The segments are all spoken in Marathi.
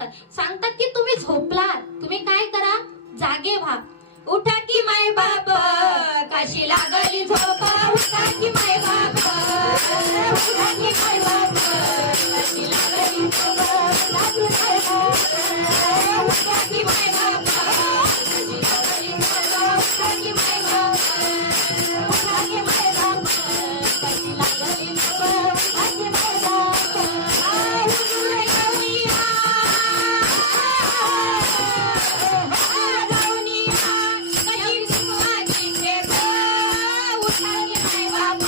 सांगतात की तुम्ही झोपलात, तुम्ही काय करा, जागे व्हा. उठा की माय बाप, कशी लागली झोप, उठा की माय बाप, उठा की माय बाप, कशी लागली झोप, उठा की माय बाप, उठा की माय बाप, कशी लागली झोप, उठा की माय बाप, उठा की माय बाप, कशी लागली झोप, उठा की माय बाप. हुजूर गौनिया, गौनिया, कशी सुखाची खेप, उठा की माय बाप,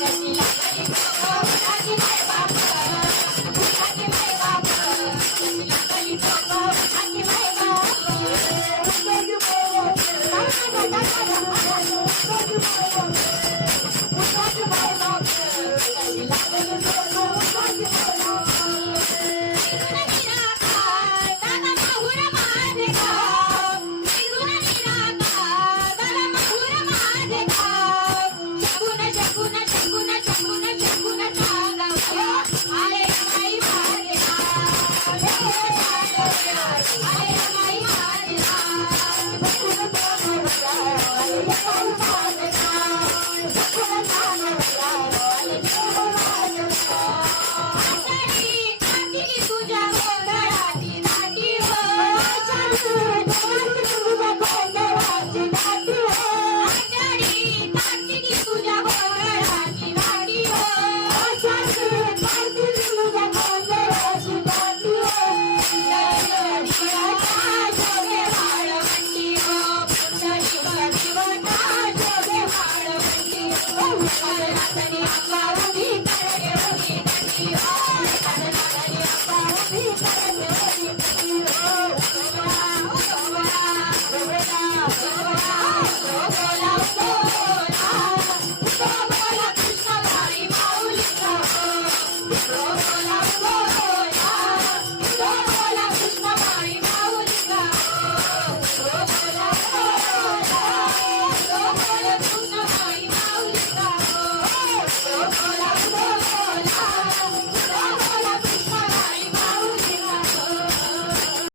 कशी लागली झोप, उठा की माय बाप, उठा की माय बाप, कशी लागली झोप, उठा की माय Hola.